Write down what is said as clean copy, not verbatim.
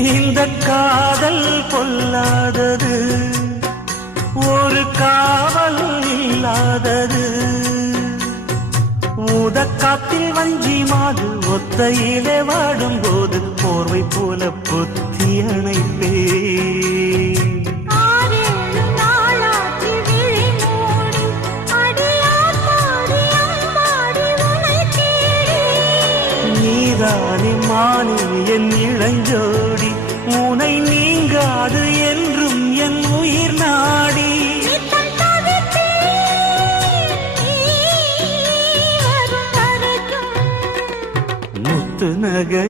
இந்த காதல் பொல்லாதது, ஒரு காவல் இல்லாதது. ஊதக்காத்தில் வஞ்சி மாது ஒத்தையிலே வாடும் போது போர்வை போல பொத்தி அணைப்பே. நீதானே மானே என் இளஞ்சோடி, உனை நீங்காது என்றும் என் உயிர் நாடி. முத்து நகை